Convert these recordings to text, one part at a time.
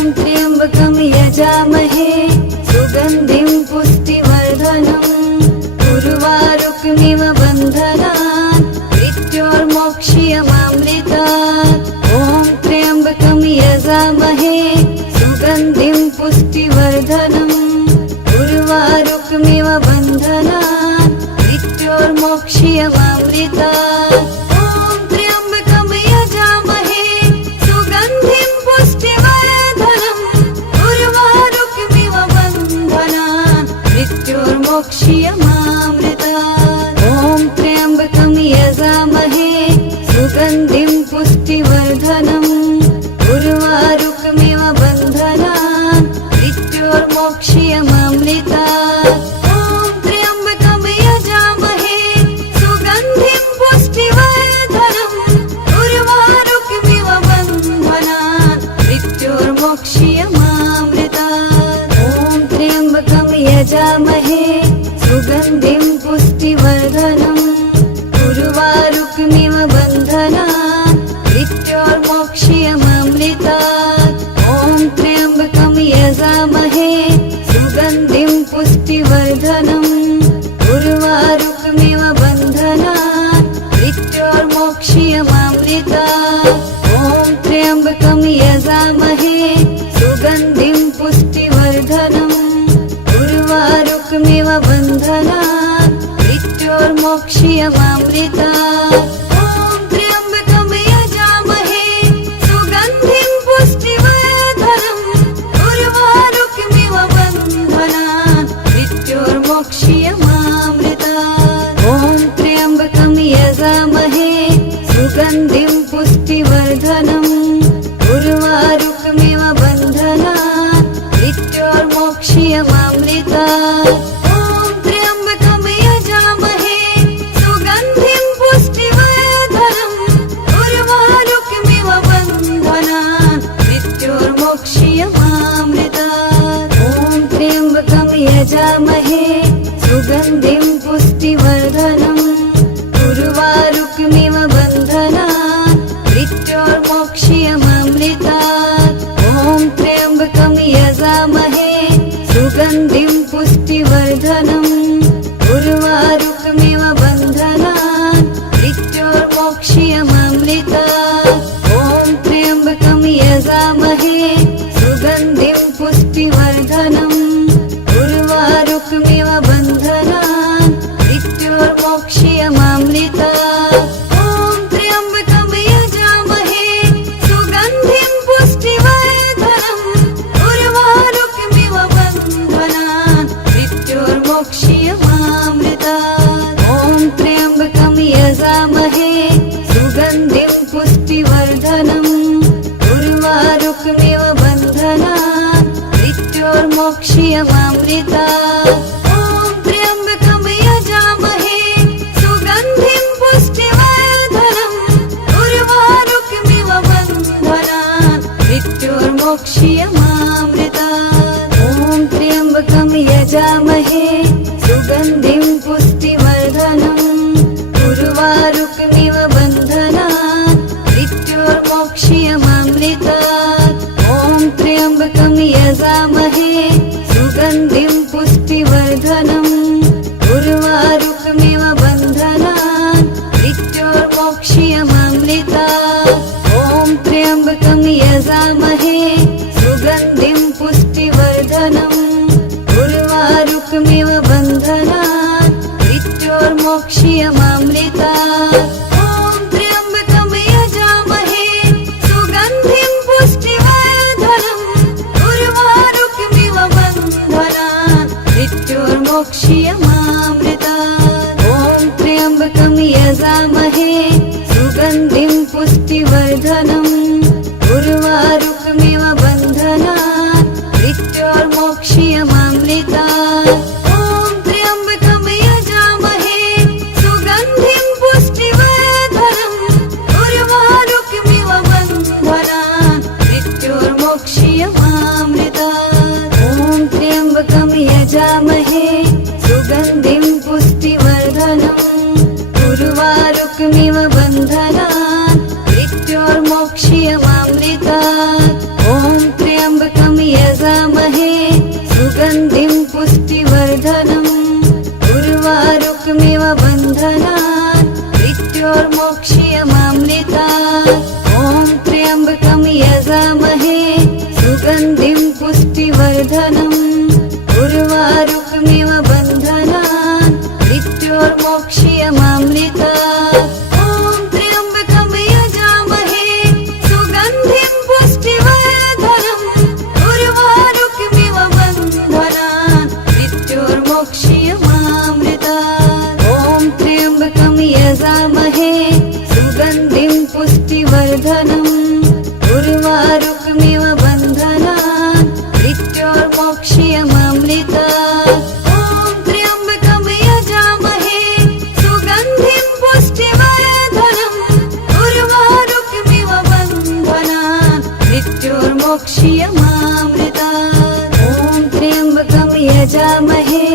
त्र्यम्बकं यजामहे सुगन्धिं पुष्टिवर्धनम् उर्वारुकमिव बन्धनान् मृत्योर्मोक्ष्यमामृतात्। ॐ त्र्यम्बकं यजामहे सुगन्धिं पुष्टिवर्धनम् उर्वारुकमिव बन्धनान् मृत्योर्मोक्ष्यमामृतात्। ॐ त्र्यम्बकं यजामहे सुगन्धिं पुष्टिवर्धनम् उर्वारुकमिव बन्धनान् मृत्योर्मोक्ष्यमामृतात्। ॐ त्र्यम्बकं यजामहे सुगन्धिं पुष्टिवर्धनम् उर्वारुकमिव बन्धनान् मृत्योर्मोक्ष्यमामृतात्। ॐ त्र्यम्बकं यजामहे सुगन्धिं पुष्टिवर्धनम् उर्वारुकमिव बन्धनान् मृत्योर्मोक्ष्यमामृतात्। ॐ त्र्यम्बकं यजामहे सुगन्धिं पुष्टिवर्धनम् उर्वारुकमिव बन्धनान् मृत्योर्मोक्ष्यमामृतात्। ॐ त्र्यम्बकं यजामहे सुगन्धिं पुष्टिवर्धनम् उर्वारुकमिव बन्धनान् मृत्योर्मोक्ष्यमामृतात्। ॐ त्र्यम्बकं यजामहे सुगन्धिं पुष्टिवर्धनम् उर्वारुकमिव बन्धनान् मृत्योर्मोक्ष्यमामृतात्। ॐ त्र्यम्बकं यजामहे सुगन्धिं पुष्टिवर्धनम् उर्वारुकमिव बन्धनान् मृत्योर्मोक्ष्यमामृतात्। ॐ त्र्यम्बकं यजामहे सुगन्धिं पुष्टिवर्धनम् उर्वारुकमिव बन्धनान् मृत्योर्मोक्ष्यमामृतात्। ॐ त्र्यम्बकं यजामहे सुगन्धिं पुष्टिवर्धनम् उर्वारुकमिव बन्धनान् मृत्योर्मोक्ष्यमामृतात्। ॐ त्र्यम्बकं यजामहे सुगन्धिं पुष्टिवर्धनम् उर्वारुकमिव बन्धनान् मृत्योर्मोक्ष्यमामृतात्। ॐ त्र्यम्बकं यजामहे सुगन्धिं पुष्टिवर्धनम् उर्वारुकमिव बन्धनान् मृत्योर्मोक्ष्यमामृतात्। ॐ त्र्यम्बकं यजामहे सुगन्धिं पुष्टिवर्धनम् उर्वारुकमिव बन्धनान् मृत्योर्मोक्ष्यमामृतात्। ॐ त्र्यम्बकं यजामहे सुगन्धिं पुष्टिवर्धनम् उर्वारुकमिव बन्धनान् मृत्योर्मोक्ष्यमामृतात्। ॐ त्र्यम्बकं यजामहे सुगन्धिं पुष्टिवर्धनम् उर्वारुकमिव बन्धनान् मृत्योर्मोक्ष्यमामृतात्। ॐ त्र्यम्बकं यजामहे सुगन्धिं पुष्टिवर्धनम् उर्वारुकमिव बन्धनान् मृत्योर्मोक्ष्यमामृतात्। ॐ त्र्यम्बकं यजामहे सुगन्धिं पुष्टिवर्धनम् उर्वारुकमिव बन्धनान् मृत्योर्मोक्ष्यमामृतात्। ॐ त्र्यम्बकं यजामहे सुगन्धिं पुष्टिवर्धनम् उर्वारुकमिव बन्धनान् मृत्योर्मोक्ष्यमामृतात्। ॐ त्र्यम्बकं यजामहे सुगन्धिं पुष्टिवर्धनम् उर्वारुकमिव बन्धनान् मृत्योर्मोक्ष्यमामृतात्। ॐ त्र्यम्बकं यजामहे सुगन्धिं पुष्टिवर्धनम् उर्वारुकमिव बन्धनान् मृत्योर्मोक्ष्यमामृतात्। ॐ त्र्यम्बकं यजामहे सुगन्धिं पुष्टिवर्धनम् उर्वारुकमिव बन्धनान् मृत्योर्मोक्ष्यमामृतात्। ॐ त्र्यम्बकं यजामहे सुगन्धिं पुष्टिवर्धनम् उर्वारुकमिव बन्धनान् मृत्योर्मोक्ष्यमामृतात्। ॐ त्र्यम्बकं पुष्टिवर्धनम् उर्वारुकमिव बन्धनान् मृत्योर्मोक्ष्यमामृतात्। ॐ त्र्यम्बकं यजामहे सुगन्धिं पुष्टिवर्धनम् उर्वारुकमिव बन्धनान् मृत्योर्मोक्ष्यमामृतात्। ॐ त्र्यम्बकं यजामहे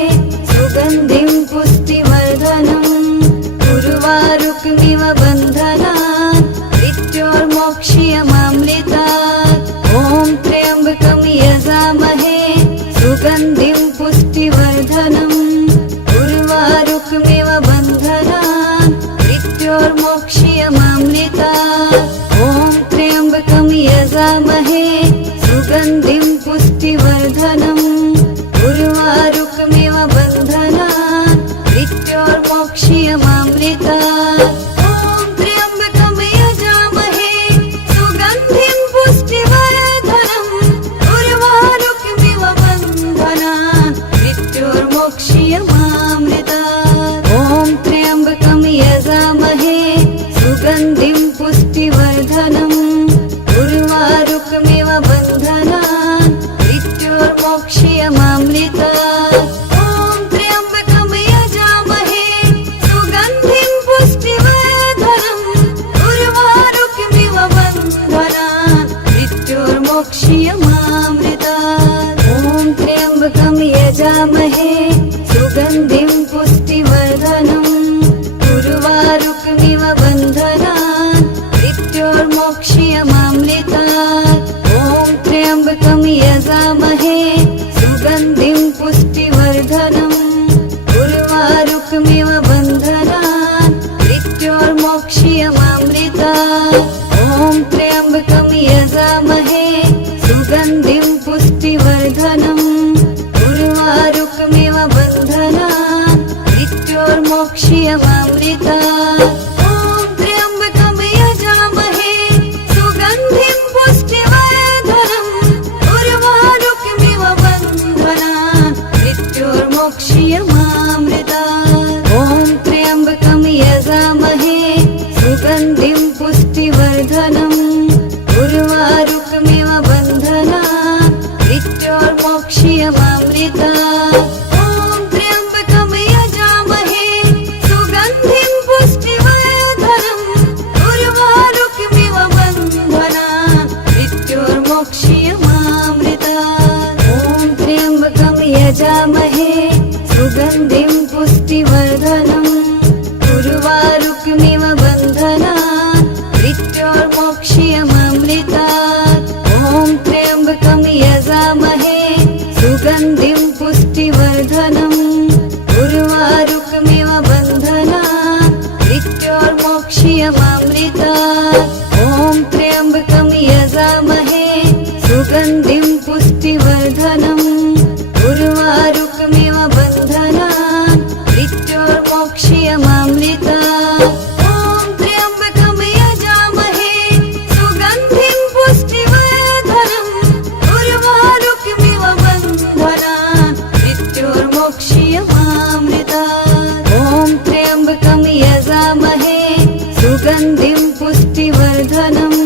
सुगन्धिं पुष्टिवर्धनम् उर्वारुकमिव बन्धनान् मृत्योर्मोक्ष्यमामृतात्। ॐ त्र्यम्बकं यजामहे सुगन्धिं पुष्टिवर्धनम् उर्वारुकमिव बन्धनान् मृत्योर्मोक्ष्यमामृतात्। ॐ त्र्यम्बकं यजामहे सुगन्धिं पुष्टिवर्धनम् उर्वारुकमिव बन्धनान् मृत्योर्मोक्ष्यमामृतात्। ॐ त्र्यम्बकं यजामहे सुगन्धिं पुष्टिवर्धनम् उर्वारुकमिव बन्धनान् मृत्योर्मोक्ष्यमामृतात्। ॐ त्र्यम्बकं यजामहे सुगन्धिं पुष्टिवर्धनम् उर्वारुकमिव बन्धनान् मृत्योर्मोक्ष्यमामृतात्। ॐ त्र्यम्बकं यजामहे सुगन्धिं पुष्टिवर्धनम् उर्वारुकमिव बन्धनान् मृत्योर्मोक्ष्यमामृतात्। ॐ त्र्यम्बकं यजामहे सुगन्धिं पुष्टिवर्धनम् उर्वारुकमिव बन्धनान् मृत्योर्मोक्ष्यमामृतात्। ॐ त्र्यम्बकं यजामहे सुगन्धिं पुष्टिवर्धनम् उर्वारुकमिव बन्धनान् मृत्योर्मोक्ष्यमामृतात्। ॐ त्र्यम्बकं यजामहे सुगन्धिं पुष्टिवर्धनम् उर्वारुकमिव बन्धनान् मृत्योर्मोक्ष्यमामृतात्। ॐ त्र्यम्बकं यजामहे सुगन्धिं पुष्टिवर्धनम् उर्वारुकमिव बन्धनान् मृत्योर्मोक्ष्यमामृतात्। ॐ त्र्यम्बकं यजामहे सुगन्धिं पुष्टिवर्धनम् उर्वारुकमिव बन्धनान् मृत्योर्मोक्ष्यमामृतात्। ॐ त्र्यम्बकं यजामहे सुगन्धिं पुष्टिवर्धनम् उर्वारुकमिव बन्धनान् मृत्योर्मोक्ष्यमामृतात्। ॐ त्र्यम्बकं यजामहे सुगन्धिं पुष्टिवर्धनम् उर्वारुकमिव बन्धनान् मृत्योर्मोक्ष्यमामृतात्। ॐ त्र्यम्बकं यजामहे सुगन्धिं पुष्टिवर्धनम् उर्वारुकमिव बन्धनान् मृत्योर्मोक्ष्यमामृतात्। ॐ त्र्यम्बकं यजामहे सुगन्धिं पुष्टिवर्धनम् उर्वारुकमिव बन्धनान् मृत्योर्मोक्ष्यमामृतात्। ॐ त्र्यम्बकं यजामहे सुगन्धिं पुष्टिवर्धनम् उर्वारुकमिव बन्धनान् मृत्योर्मोक्ष्यमामृतात्। ॐ त्र्यम्बकं यजामहे सुगन्धिं पुष्टिवर्धनम्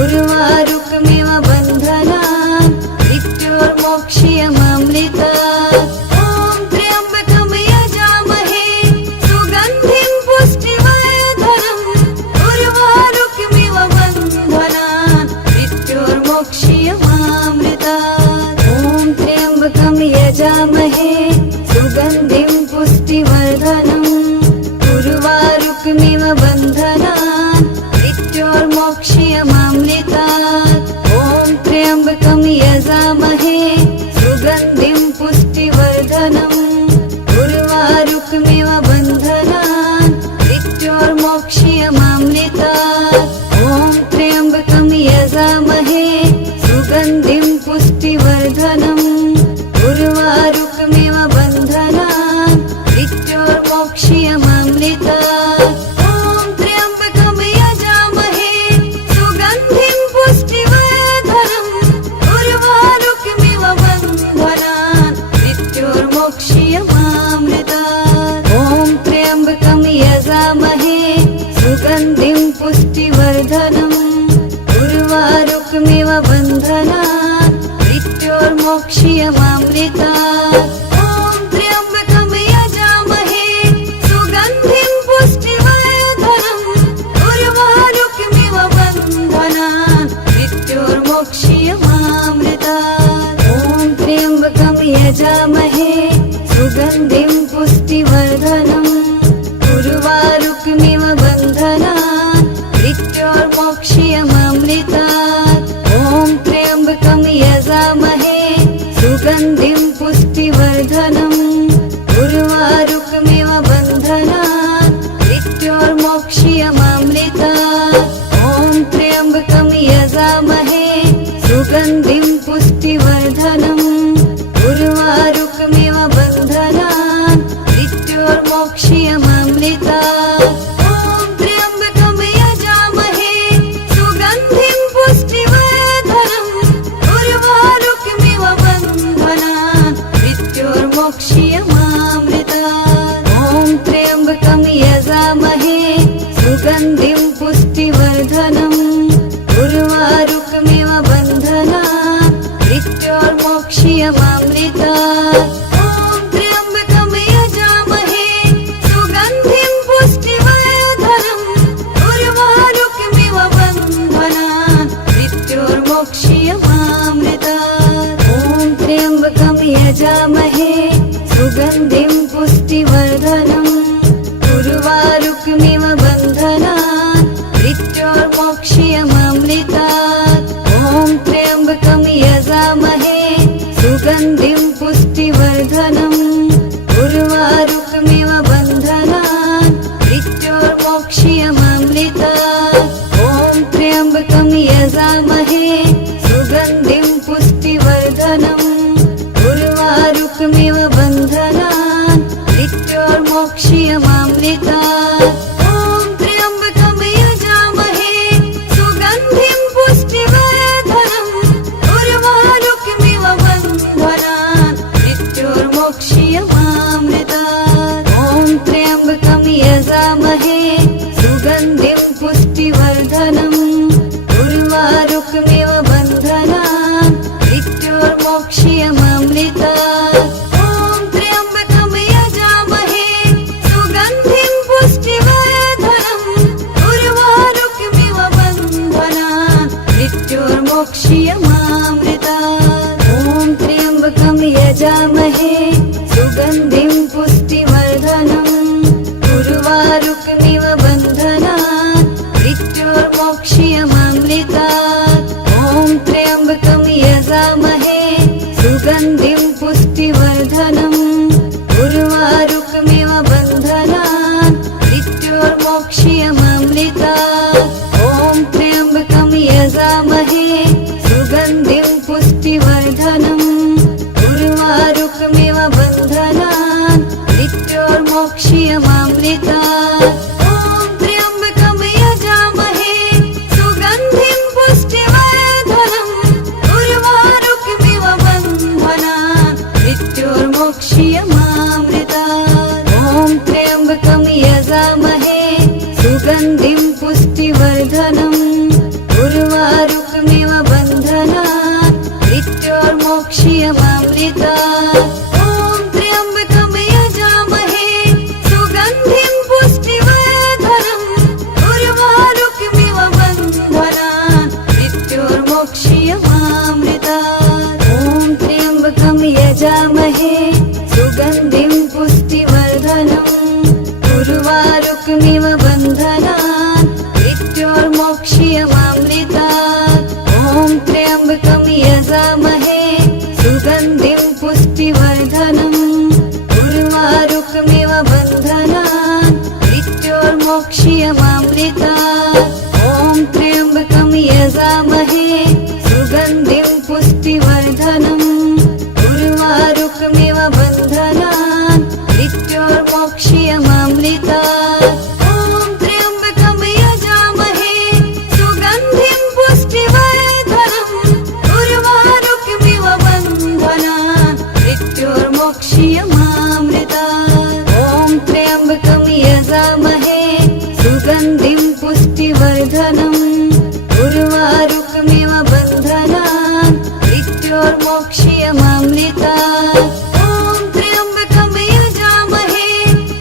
उर्वारुकमिव बन्धनान् मृत्योर्मोक्ष्यमामृतात्। ॐ त्र्यम्बकं यजामहे सुगन्धिं पुष्टिवर्धनम्। उर्वारुकमिव बन्धनात् मृत्योर्मोक्ष्यमामृतात्। ॐ त्र्यम्बकं यजामहे सुगन्धिं पुष्टिवर्धनम्। उर्वारुकमिव बन्धनात् मृत्योर्मोक्ष्यमामृतात्। ॐ त्र्यम्बकं यजामहे सुगन्धिं पुष्टिवर्धनम्। उर्वारुकमिव बन्धनात् मृत्योर्मोक्ष्यमामृतात्। ॐ त्र्यम्बकं यजामहे सुगन्धिं पुष्टिवर्धनम्। उर्वारुकमिव बन्धनात् मृत्योर्मोक्ष्यमामृतात्। ॐ त्र्यम्बकं यजामहे सुगन्धिं पुष्टिवर्धनम्। उर्वारुकमिव बन्धनात् मृत्योर्मोक्ष्यमामृतात्। ॐ त्र्यम्बकं यजामहे सुगन्धिं पुष्टिवर्धनम्। उर्वारुकमिव बन्धनात् मृत्योर्मोक्ष्यमामृतात्। ॐ त्र्यम्बकं यजामहे सुगन्धिं पुष्टिवर्धनम्। उर्वारुकमिव बन्धनात् मृत्योर्मोक्ष्यमामृतात्। ॐ त्र्यम्बकं यजामहे सुगन्धिं पुष्टिवर्धनम्। उर्वारुकमिव बन्धनात् मृत्योर्मोक्ष्यमामृतात्। ॐ त्र्यम्बकं यजामहे सुगन्धिं पुष्टिवर्धनम्। उर्वारुकमिव बन्धनात् मृत्योर्मोक्ष्यमामृतात्। ॐ त्र्यम्बकं यजामहे सुगन्धिं पुष्टिवर्धनम्। उर्वारुकमिव बन्धनात् मृत्योर्मोक्ष्यमामृतात्। ॐ त्र्यम्बकं यजामहे सुगन्धिं पुष्टिवर्धनम्। उर्वारुकमिव बन्धनात् मृत्योर्मोक्ष्यमामृतात्। ॐ त्र्यम्बकं यजामहे सुगन्धिं पुष्टिवर्धनम्। उर्वारुकमिव बन्धनात् मृत्योर्मोक्ष्यमामृतात्। ॐ त्र्यम्बकं यजामहे सुगन्धिं पुष्टिवर्धनम्। उर्वारुकमिव बन्धनात् मृत्योर्मोक्ष्यमामृतात्। ॐ त्र्यम्बकं यजामहे सुगन्धिं पुष्टिवर्धनम्। उर्वारुकमिव बन्धनात् मृत्योर्मोक्ष्यमामृतात्। ॐ त्र्यम्बकं यजामहे सुगन्धिं पुष्टिवर्धनम्। उर्वारुकमिव बन्धनात् मृत्योर्मोक्ष्यमामृतात्। ॐ त्र्यम्बकं यजामहे सुगन्धिं पुष्टिवर्धनम्। उर्वारुकमिव बन्धनात् मृत्योर्मोक्ष्यमामृतात्। ॐ त्र्यम्बकं यजामहे सुगन्धिं पुष्टिवर्धनम्। उर्वारुकमिव बन्धनात् मृत्योर्मोक्ष्यमामृतात्। ॐ त्र्यम्बकं यजामहे सुगन्धिं पुष्टिवर्धनम्। उर्वारुकमिव बन्धनात् मृत्योर्मोक्ष्यमामृतात्। ॐ त्र्यम्बकं यजामहे सुगन्धिं पुष्टिवर्धनम्। उर्वारुकमिव बन्धनात् मृत्योर्मोक्ष्यमामृतात्। ॐ त्र्यम्बकं यजामहे सुगन्धिं पुष्टिवर्धनम्। उर्वारुकमिव बन्धनात् मृत्योर्मोक्ष्यमामृतात्। ॐ त्र्यम्बकं यजामहे सुगन्धिं पुष्टिवर्धनम्। उर्वारुकमिव बन्धनात् मृत्योर्मोक्ष्यमामृतात्। ॐ त्र्यम्बकं यजामहे सुगन्धिं पुष्टिवर्धनम्। उर्वारुकमिव बन्धनात् मृत्योर्मोक्ष्यमामृतात्। ॐ त्र्यम्बकं यजामहे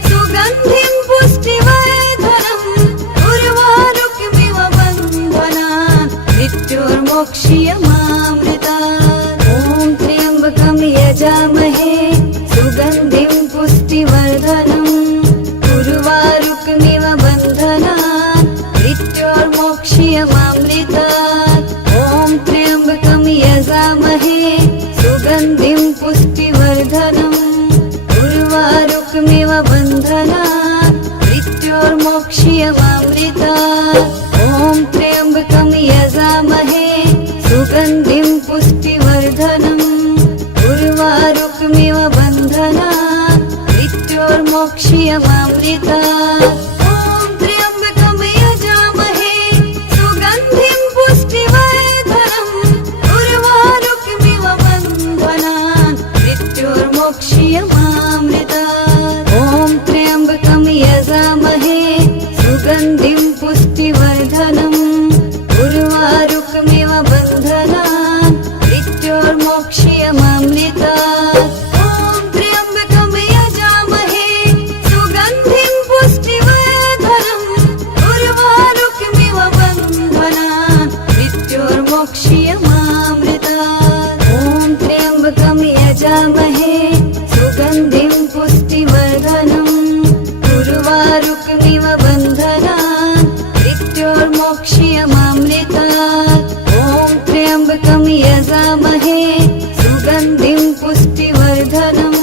सुगन्धिं पुष्टिवर्धनम्। उर्वारुकमिव बन्धनात् मृत्योर्मोक्ष्यमामृतात्। ॐ त्र्यम्बकं यजामहे सुगन्धिं पुष्टिवर्धनम्। उर्वारुकमिव बन्धनात् मृत्योर्मोक्ष्यमामृतात्। पुष्टिवर्धनम् उर्वारुकमिव बन्धनात् मृत्योर्मोक्ष्यमामृतात् ॐ त्र्यम्बकं यजामहे सुगन्धिं पुष्टिवर्धनम् उर्वारुकमिव बन्धनात् मृत्योर्मोक्ष्यमामृतात् ॐ त्र्यम्बकं यजामहे सुगन्धिं पुष्टिवर्धनम् उर्वारुकमिव बन्धनात् मृत्योर्मोक्ष्यमामृतात् ॐ त्र्यम्बकं यजामहे सुगन्धिं पुष्टिवर्धनम् उर्वारुकमिव बन्धनात् मृत्योर्मोक्ष्यमामृतात् ॐ त्र्यम्बकं यजामहे सुगन्धिं पुष्टिवर्धनम् उर्वारुकमिव बन्धनात् मृत्योर्मोक्ष्यमामृतात् ॐ त्र्यम्बकं यजामहे सुगन्धिं पुष्टिवर्धनम् उर्वारुकमिव बन्धनात् मृत्योर्मोक्ष्यमामृतात् ॐ त्र्यम्बकं यजामहे सुगन्धिं पुष्टिवर्धनम्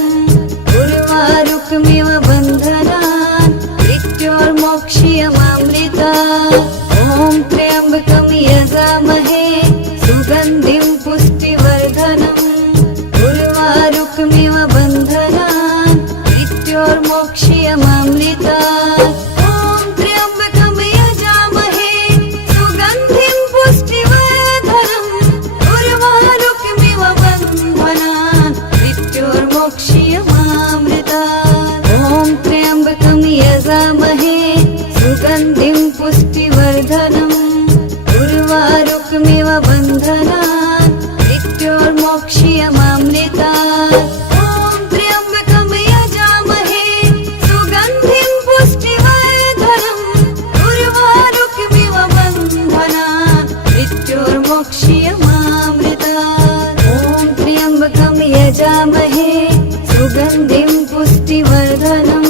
उर्वारुकमिव बन्धनात् मृत्योर्मोक्ष्यमामृतात् ॐ त्र्यम्बकं यजामहे सुगन्धिं पुष्टिवर्धनम् उर्वारुकमिव बन्धनात् मृत्योर्मोक्ष्यमामृतात् ॐ त्र्यम्बकं यजामहे सुगन्धिं पुष्टिवर्धनम् उर्वारुकमिव बन्धनात् मृत्योर्मोक्ष्यमामृतात् ॐ त्र्यम्बकं यजामहे सुगन्धिं पुष्टिवर्धनम् उर्वारुकमिव बन्धनात् मृत्योर्मोक्ष्यमामृतात् ॐ त्र्यम्बकं यजामहे सुगन्धिं पुष्टिवर्धनम्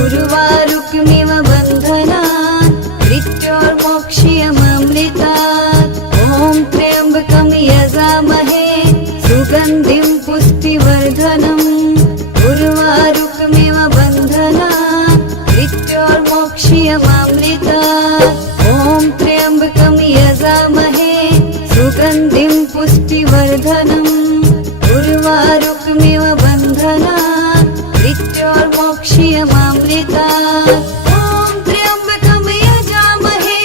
उर्वारुकमिव बन्धनात् मृत्योर्मोक्ष्यमामृतात् ॐ त्र्यम्बकं यजामहे सुगन्धिं पुष्टिवर्धनम् उर्वारुकमिव बन्धनात् मृत्योर्मोक्ष्यमामृतात् ॐ त्र्यम्बकं यजामहे सुगन्धिं पुष्टिवर्धनम् उर्वारुकमिव बन्धनात् मृत्योर्मोक्ष्यमामृतात् ॐ त्र्यम्बकं यजामहे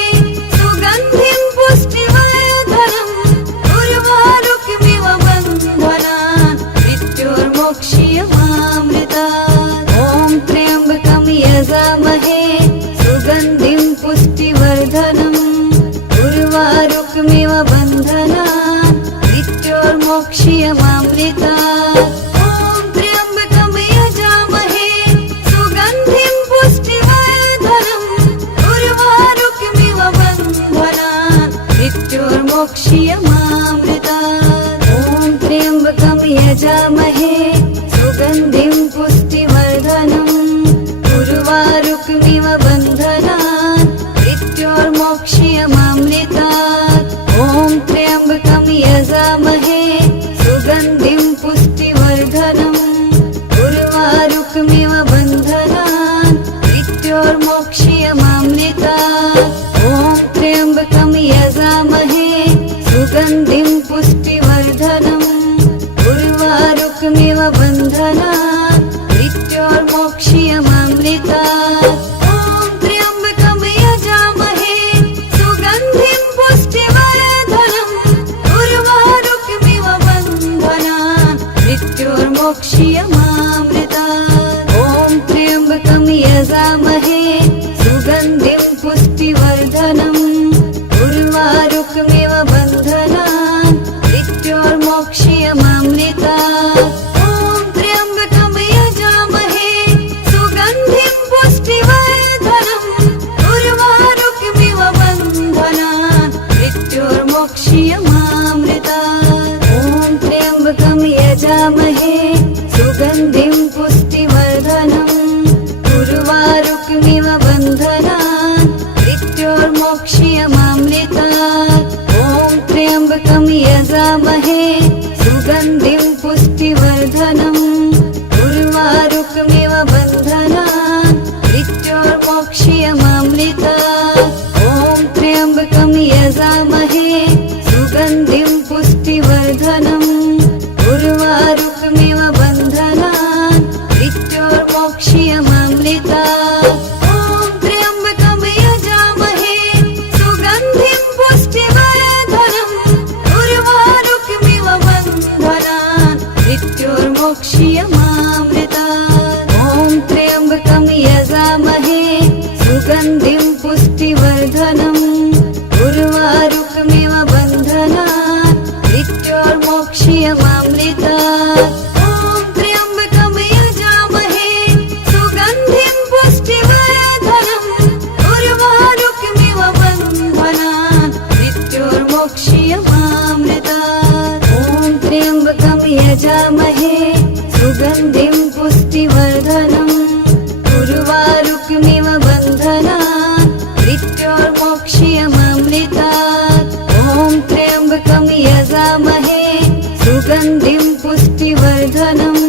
सुगन्धिं पुष्टिवर्धनम् उर्वारुकमिव बन्धनात् मृत्योर्मोक्ष्यमामृतात् ॐ त्र्यम्बकं यजामहे सुगन्धिं पुष्टिवर्धनम् उर्वारुकमिव बन्धनात् मृत्योर्मोक्ष्यमामृतात् ॐ त्र्यम्बकं यजामहे सुगन्धिं पुष्टिवर्धनम् उर्वारुकमिव बन्धनात् मृत्योर्मोक्ष्यमामृतात् ॐ त्र्यम्बकं यजामहे सुगन्धिं पुष्टिवर्धनम् उर्वारुकमिव बन्धनात् मृत्योर्मोक्ष्यमामृतात् ॐ त्र्यम्बकं यजामहे सुगन्धिं पुष्टिवर्धनम् उर्वारुकमिव बन्धनात् मृत्योर्मोक्ष्यमामृतात् ॐ त्र्यम्बकं यजामहे सुगन्धिं पुष्टिवर्धनम् उर्वारुकमिव बन्धनात् मृत्योर्मोक्ष्यमामृतात् ॐ त्र्यम्बकं यजामहे सुगन्धिं पुष्टिवर्धनम् उर्वारुकमिव बन्धनात् मृत्योर्मोक्ष्यमामृतात् ॐ त्र्यम्बकं यजामहे सुगन्धिं पुष्टिवर्धनम् उर्वारुकमिव बन्धनात् मृत्योर्मोक्ष्यमामृतात् ॐ त्र्यम्बकं यजामहे सुगन्धिं पुष्टिवर्धनम् उर्वारुकमिव बन्धनात् मृत्योर्मोक्ष्यमामृतात् ॐ त्र्यम्बकं यजामहे सुगन्धिं पुष्टिवर्धनम् उर्वारुकमिव बन्धनात् मृत्योर्मोक्ष्यमामृतात् मृत्योर्मोक्ष्यमामृतात्। ॐ त्र्यम्बकं यजामहे सुगन्धिं पुष्टिवर्धनम् उर्वारुकमिव बन्धनात् मृत्योर्मोक्ष्यमामृतात्। ॐ त्र्यम्बकं यजामहे सुगन्धिं पुष्टिवर्धनम् उर्वारुकमिव बन्धनात् मृत्योर्मोक्ष्यमामृतात्। ॐ त्र्यम्बकं यजामहे सुगन्धिं पुष्टिवर्धनम् उर्वारुकमिव बन्धनात् मृत्योर्मोक्ष्यमामृतात्। ॐ त्र्यम्बकं यजामहे सुगन्धिं पुष्टिवर्धनम्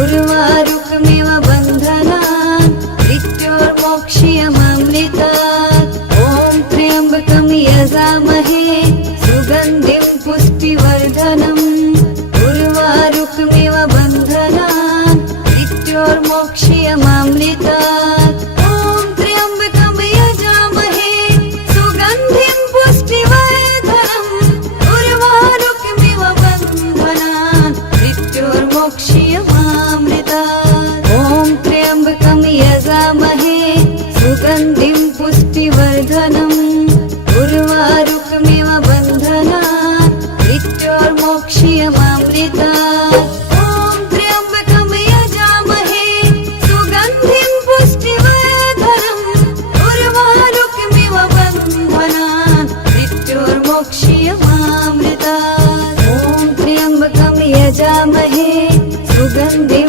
उर्वारुकमिव बन्धनात् मृत्योर्मोक्ष्यमामृतात्। ॐ त्र्यम्बकं यजामहे सुगन्धिं पुष्टिवर्धनम् उर्वारुकमिव बन्धनात् मृत्योर्मोक्ष्यमामृतात्। ॐ त्र्यम्बकं यजामहे सुगन्धिं पुष्टिवर्धनम् उर्वारुकमिव बन्धनात् मृत्योर्मोक्ष्यमामृतात्। ॐ त्र्यम्बकं यजामहे सुगन्धिं पुष्टिवर्धनम् उर्वारुकमिव बन्धनात् मृत्योर्मोक्ष्यमामृतात्। ॐ त्र्यम्बकं यजामहे सुगन्धिं पुष्टिवर्धनम् उर्वारुकमिव बन्धनात् मृत्योर्मोक्ष्यमामृतात्। ॐ त्र्यम्बकं यजामहे सुगन्धिं